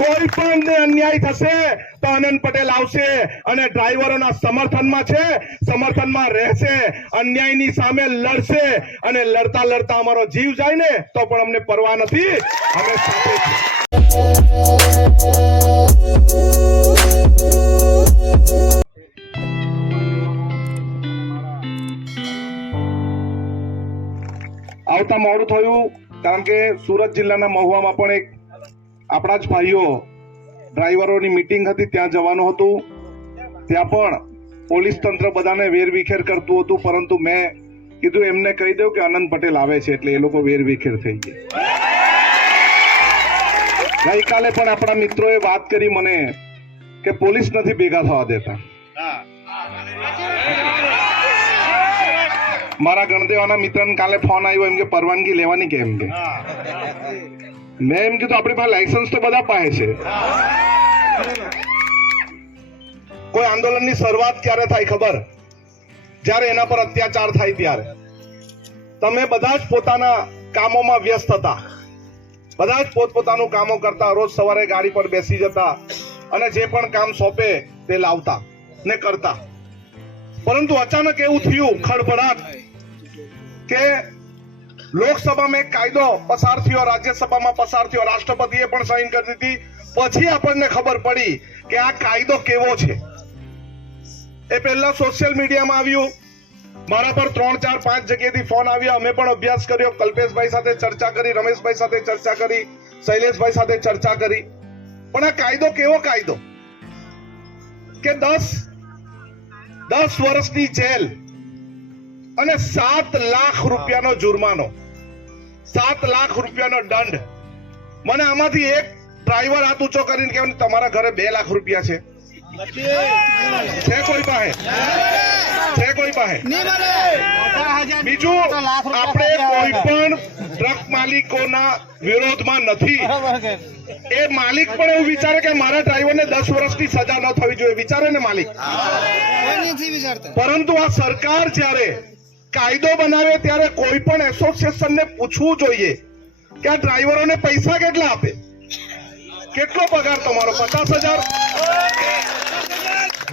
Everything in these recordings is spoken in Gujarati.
કોઈ પણ અન્યાય થશે તો આનંદ પટેલ આવશે અને ડ્રાઈવરોના સમર્થનમાં છે. સમર્થનમાં રહેશે, અન્યાયની સામે લડશે અને લડતા લડતા અમારો જીવ જાય ને તો પણ અમને પરવા નથી. અમે સાથે આવતા મોડું થયું, કારણ કે સુરત જિલ્લાના મહુવામાં પણ એક આપણા જ ભાઈઓ ડ્રાઈવરોની મીટિંગ હતી, ત્યાં જવાનું હતું. ત્યાં પણ પોલીસ તંત્ર બધાને વેરવિખેર કરતું હતું, પરંતુ મેં કીધું, એમને કહી દઉં કે આનંદ પટેલ આવે છે, એટલે એ લોકો વેરવિખેર થઈ ગયા. ગઈકાલે પણ આપણા મિત્રોએ વાત કરી મને કે પોલીસ નથી ભેગા થવા દેતા. મારા ગણદેવાના મિત્રને કાલે ફોન આવ્યો એમ કે પરવાનગી લેવાની કેમ કે? મેં એમ કીધું, આપણી પાસે લાયસન્સ તો બધા પાસે છે. કોઈ આંદોલનની શરૂઆત ક્યારે થાય ખબર? જ્યારે એના પર અત્યાચાર થાય ત્યારે. તમે બધા જ પોતાના કામોમાં વ્યસ્ત હતા. બધા જ પોતપોતાનું કામો કરતા, રોજ સવારે ગાડી પર બેસી જતા અને જે પણ કામ સોંપે તે લાવતા ને કરતા. પરંતુ અચાનક એવું થયું ખળભળાટ કે લોકસભામાં એક કાયદો પસાર થયો, રાજ્યસભામાં પસાર થયો, રાષ્ટ્રપતિએ પણ સાઈન કરી દીધી. પછી આપણને ખબર પડી કે આ કાયદો કેવો છે. એ પહેલા સોશિયલ મીડિયામાં આવ્યું. મારા પર ત્રણ, ચાર, પાંચ જગ્યાએથી ફોન આવ્યા. અમે પણ અભ્યાસ કર્યો. કલ્પેશભાઈ સાથે ચર્ચા કરી, રમેશભાઈ સાથે ચર્ચા કરી, શૈલેષભાઈ સાથે ચર્ચા કરી. પણ આ કાયદો કેવો કાયદો? કે દસ દસ વર્ષની જેલ અને સાત લાખ રૂપિયાનો જુર્માનો. સાત લાખ રૂપિયાનો દંડ. મને આમાંથી એક ડ્રાઈવર હાથ ઊંચો કરીને કે તમારા ઘરે બે લાખ રૂપિયા છે. છે કોઈ પાસે? છે કોઈ પાસે? બીજું આપણે કોઈ પણ ટ્રક માલિકોના વિરોધમાં નથી. એ માલિક પણ એવું વિચારે કે મારા ડ્રાઈવરને દસ વર્ષની સજા ન થવી જોઈએ. વિચારે ને માલિક? પરંતુ આ સરકાર જ્યારે કાયદો બનાવે ત્યારે કોઈ પણ એસોસિએશનને પૂછવું જોઈએ કે આ ડ્રાઈવરોને પૈસા કેટલા આપે? કેટલો પગાર તમારો? પચાસ હજાર?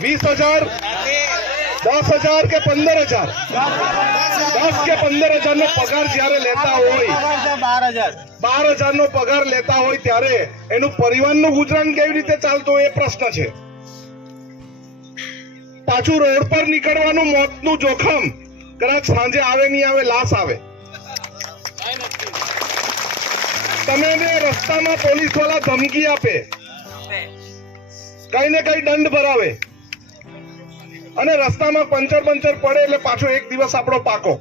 વીસ હજાર? દસ હજાર કે પંદર હજાર? દસ કે પંદર હજાર નો પગાર જ્યારે લેતા હોય, બાર હજાર નો પગાર લેતા હોય ત્યારે એનું પરિવારનું ગુજરાન કેવી રીતે ચાલતું એ પ્રશ્ન છે. પાછું રોડ પર નીકળવાનું મોતનું જોખમ કદાચ સાંજે આવે નહીં આવે, લાશ આવે. તમે રસ્તામાં પોલીસવાળા ધમકી આપે. કઈ ને કઈ દંડ ભરાવે. અને રસ્તામાં પંચર પંચર પડે એટલે પાછો એક દિવસ આપણો પાકો.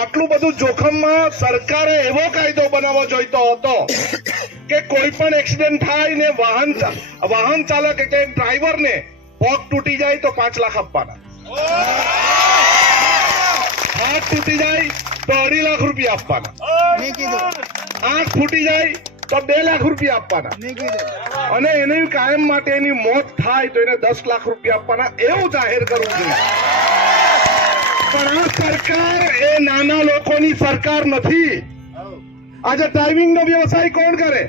આટલું બધું જોખમમાં સરકારે એવો કાયદો બનાવવો જોઈતો હતો કે કોઈ પણ એક્સિડન્ટ થાય ને વાહન વાહન ચાલક એટલે ડ્રાઈવરને પગ તૂટી જાય તો પાંચ લાખ આપવાના. હાથ તૂટી જાય તો અઢી લાખ રૂપિયા આપવાના. આંખ ફૂટી જાય તો બે લાખ રૂપિયા આપવાના. અને એને કાયમ માટે એની મોત થાય તો એને દસ લાખ રૂપિયા આપવાના. એવું જાહેર કરવું જોઈએ. પણ આ સરકાર એ નાના લોકોની સરકાર નથી. આજે ડ્રાઇવિંગ નો વ્યવસાય કોણ કરે?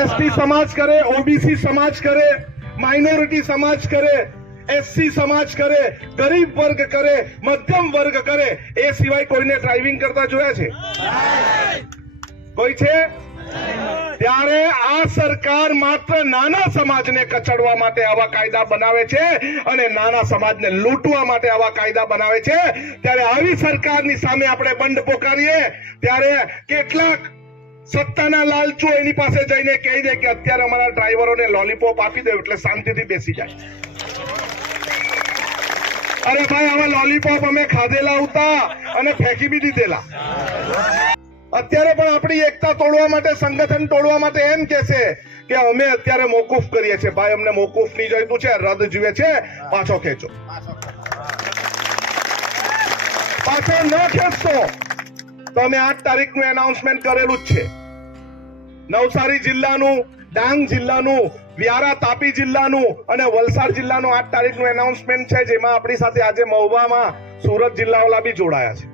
એસટી સમાજ કરે ઓબીસી સમાજ કરે માઇનોરિટી સમાજ કરે એસસી સમાજ કરે, ગરીબ વર્ગ કરે, મધ્યમ વર્ગ કરે, એ સિવાય કોઈને ડ્રાઇવિંગ કરતા જોયા છે? કોઈ છે? ત્યારે આ સરકાર માત્ર નાના સમાજને કચડવા માટે આવા કાયદા બનાવે છે અને નાના સમાજને લૂંટવા માટે આવા કાયદા બનાવે છે. ત્યારે આવી સરકારની સામે આપણે બંધ પોકારીએ, ત્યારે કેટલાક સત્તાના લાલચો એની પાસે જઈને કહી દે કે અત્યારે અમારા ડ્રાઈવરોને લોલીપોપ આપી દે, એટલે શાંતિથી બેસી જાય. અરે ભાઈ, આવા લોલીપોપ અમે ખાધેલા હતા અને ફેંકી બી દીધેલા. અત્યારે પણ આપણી એકતા તોડવા માટે, સંગઠન તોડવા માટે એમ કે છે કે અમે અત્યારે મોકૂફ કરીએ છીએ. ભાઈ, અમને મોકૂફ નહીં જોઈતું છે, રદ જોઈએ છે. પાછો ખેંચો. પાછો ન ખેંચશો તો અમે આઠ તારીખનું એનાઉન્સમેન્ટ કરેલું જ છે. નવસારી જિલ્લાનું ડાંગ જિલ્લાનું, વ્યારા તાપી જિલ્લાનું અને વલસાડ જિલ્લાનું આઠ તારીખનું એનાઉન્સમેન્ટ છે, જેમાં આપણી સાથે આજે મહુવામાં સુરત જિલ્લાવાળા બી જોડાયા છે.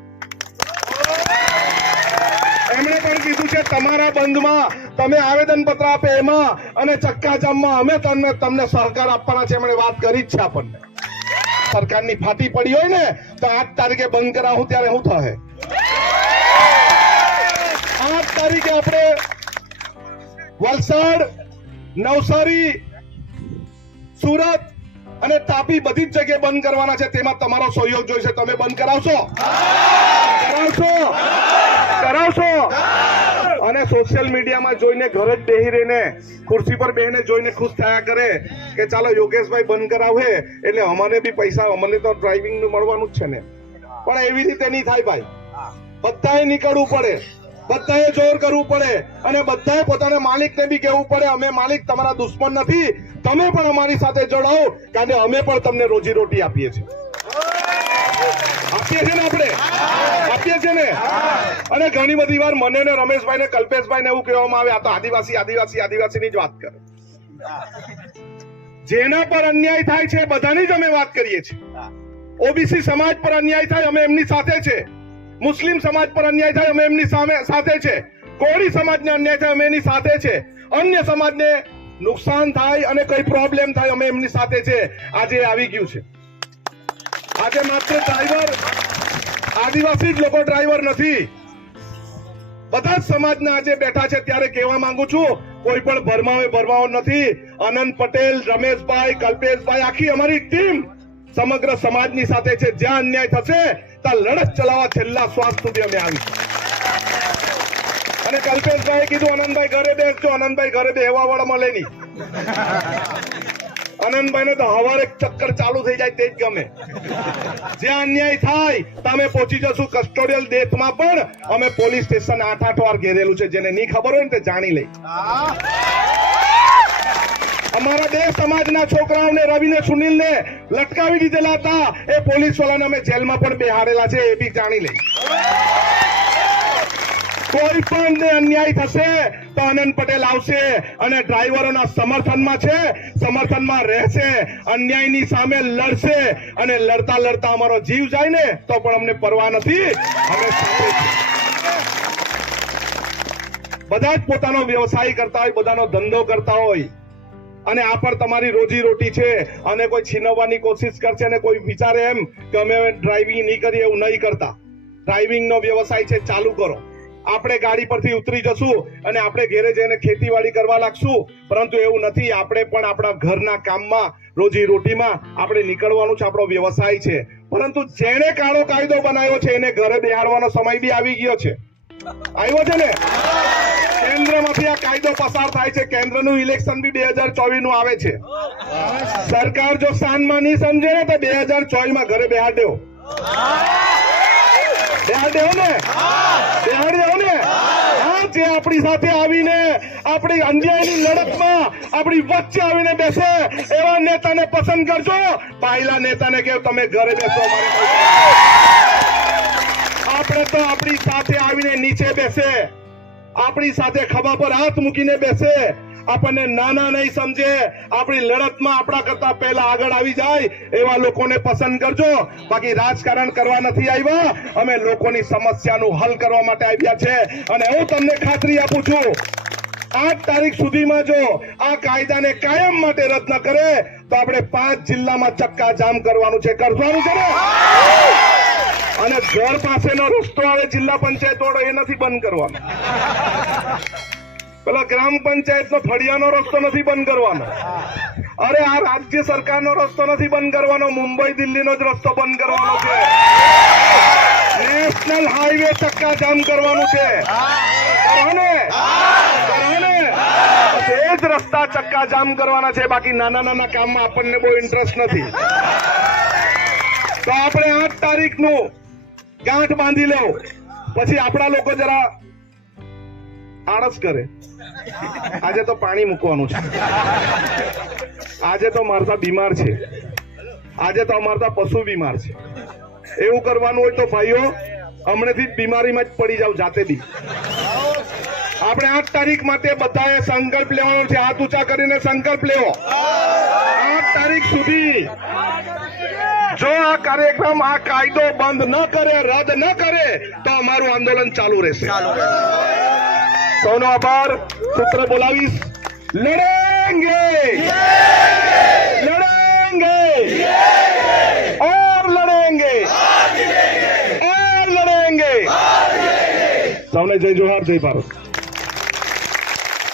એમણે પણ કીધું છે, તમારા બંધમાં તમે આવેદન પત્ર આપે એમાં અને ચક્કાજામમાં અમે તમને તમને સહકાર આપવાના છે. એમણે વાત કરી જ છે આપણને. સરકારની ફાટી પડી હોય ને, તો આઠ તારીખે બંધ કરાવું, ત્યારે શું થશે? આઠ તારીખે આપણે વલસાડ, નવસારી, સુરત અને તાપી બધી જ જગ્યાએ બંધ કરવાના છે. તેમાં તમારો સહયોગ જોઈશે. તમે બંધ કરાવશો? કરાવશો? કરાવશો? અને સોશિયલ મીડિયામાં જોઈને ઘરે જ બેહી રહીને, ખુરશી પર બેહીને જોઈને ખુશ થયા કરે કે ચાલો યોગેશભાઈ બંધ કરાવે એટલે અમને બી પૈસા, અમને તો ડ્રાઇવિંગનું મળવાનું જ છે ને. પણ એવી રીતે નહીં થાય ભાઈ. બધાએ નીકળવું પડે. બધાએ જોર કરવું પડે અને બધાએ પોતાના માલિકને બી કહેવું પડે, અમે માલિક તમારા દુશ્મન નથી. તમે પણ અમારી સાથે જોડાઓ, કારણ કે અમે પણ તમને રોજી રોટી આપીએ છીએ. આપીએ છીએ ને આપણે? આપીએ છીએ ને? અને ઘણી બધી વાર મને ને રમેશભાઈ ને કલ્પેશભાઈ ને એવું કહેવામાં આવે, આ તો આદિવાસી આદિવાસી, આદિવાસીની જ વાત કરે. જેના પર અન્યાય થાય છે, બધાની જ અમે વાત કરીએ છીએ. ઓબીસી સમાજ પર અન્યાય થાય, અમે એમની સાથે છે. મુસ્લિમ સમાજ પર અન્યાય થાય, અમે એમની સામે સાથે છે. કોળી સમાજને અન્યાય થાય, અમે એની સાથે છે. અન્ય સમાજને નુકસાન થાય અને કઈ પ્રોબ્લેમ થાય, અમે એમની સાથે છે. આજે આવી ગયું છે. આજે માત્ર ડ્રાઈવર આદિવાસી જ લોકો ડ્રાઈવર નથી. બધા જ સમાજના આજે બેઠા છે, ત્યારે કહેવા માંગુ છું, કોઈ પણ ભરમાવે, ભરમાવો નથી. અનંત પટેલ, રમેશભાઈ, કલ્પેશભાઈ, આખી અમારી ટીમ સમગ્ર સમાજની સાથે છે. જ્યાં અન્યાય થશે ત્યાં લડત ચલાવવા છેલ્લા શ્વાસ સુધી અમે આવીશું અને કલ્પેશભાઈ કીધું આનંદભાઈ ઘરે બેસજો આનંદભાઈ ઘરે બેહવા વાળા મળે નહીં. આનંદભાઈ ને તો હવારે ચક્કર ચાલુ થઈ જાય તે જ ગમે. જ્યાં અન્યાય થાય, તમે પહોંચી જશું કસ્ટોડિયલ ડેથમાં પણ. અમે પોલીસ સ્ટેશન આઠ આઠ વાર ઘેરેલું છે, જેને નહીં ખબર હોય ને તે જાણી લે. અમારા બે સમાજના છોકરાઓને રવિને સુનિલને લટકાવી દીધેલા હતા. એ પોલીસ વાળાને અમે જેલમાં પણ બેહાડેલા છે, એ બી જાણી લે કોઈ પણ અન્યાય થશે તો આનંદ પટેલ આવશે અને ડ્રાઈવરોના સમર્થનમાં છે, સમર્થનમાં રહેશે, અન્યાયની સામે લડશે અને લડતા લડતા અમારો જીવ જાય ને તો પણ અમને પરવા નથી. અમે બધા જ પોતાનો વ્યવસાય કરતા હોય, બધાનો ધંધો કરતા હોય. અને આ પણ તમારી રોજી રોટી છે. અને કોઈ છીનવવાની કોશિશ કરશે અને કોઈ વિચારે એમ કે અમે ડ્રાઇવિંગ નહીં કરીએ, એવું નહીં કરતા. ડ્રાઇવિંગ નો વ્યવસાય છે, ચાલુ કરો. આપણે ગાડી પરથી ઉતરી જશું અને આપણે ઘેરે જઈને ખેતીવાડી કરવા લાગશું. પરંતુ એવું નથી, આપણે પણ આપણા ઘરના કામમાં, રોજી રોટીમાં આપણે નીકળવાનું છે, આપણો વ્યવસાય છે. પરંતુ જેણે કાળો કાયદો બનાવ્યો છે, એને ઘરે બેહાડવાનો સમય બી આવી ગયો છે. આવ્યો છે ને? કેન્દ્રમાંથી આ કાયદો પસાર થાય છે. કેન્દ્રનું ઇલેક્શન બી બે હજાર ચોવીસનું આવે છે. સરકાર જો સાનમાં નહીં સમજે ને, તો બે હજાર ચોવીસમાં ઘરે બેહાડ દેવો. બેહાડ દેવો ને? હા, જે આપણી સાથે આવીને, આપણી અન્યાયની લડતમાં, આપણી વચ્ચે આવીને બેસે, એવા નેતાને પસંદ કરજો. પાયલા નેતાને કે તમે ઘરે બેસો આપણે તો આપણી સાથે આવીને નીચે બેસે. આપણી સાથે ખભા પર હાથ મૂકીને બેસે. આપણને નાના નહીં સમજે. આપણી લડતમાં આપણા કરતા પહેલા આગળ આવી જાય એવા લોકોને પસંદ કરજો. બાકી રાજકારણ કરવા નથી આવ્યા. અમે લોકોની સમસ્યાનું હલ કરવા માટે આવ્યા છે. અને હું તમને ખાતરી આપું છું, આઠ તારીખ સુધીમાં જો આ કાયદાને કાયમ માટે રદ ન કરે, તો આપણે પાંચ જિલ્લામાં ચક્કા જામ કરવાનું છે. કરવાનું છે ને? અને ઘર પાસેનો રસ્તો આવે જિલ્લા પંચાયત વાળો, એ નથી બંધ કરવાનો. પેલા ગ્રામ પંચાયત નો ફળિયાનો રસ્તો નથી બંધ કરવાનો. અરે આ રાજ્ય સરકારનો રસ્તો નથી બંધ કરવાનો, મુંબઈ દિલ્હીનો જ રસ્તો બંધ કરવાનો છે. નેશનલ હાઈવે ચક્કા જામ કરવાનું છે. એ જ રસ્તા ચક્કા જામ કરવાના છે. બાકી નાના નાના કામમાં આપણને બહુ ઇન્ટરેસ્ટ નથી. તો આપણે આઠ તારીખનું ગાંઠ બાંધી લો પછી આપણા લોકો જરા આળસ કરે. આજે તો પાણી મૂકવાનું છે. આજે તો મારતા બીમાર છે. આજે તો અમારતા પશુ બીમાર છે. એવું કરવાનું હોય તો ભાઈઓ, હમણાંથી જ બીમારીમાં જ પડી જાવ જાતે બી. આપણે આઠ તારીખ માટે બધાએ સંકલ્પ લેવાનો છે. હાથ ઊંચા કરીને સંકલ્પ લેવો. આઠ તારીખ સુધી. જો આ કાર્યક્રમ આ કાયદો બંધ ન કરે રદ ન કરે તો અમારું આંદોલન ચાલુ રહેશે. સૌનો આભાર. સૂત્ર બોલાવીશ. લડેંગે! લડેંગે! ઓર લડેંગે! ઓર લડેંગે! સૌને જય જોહાર જય ભારત.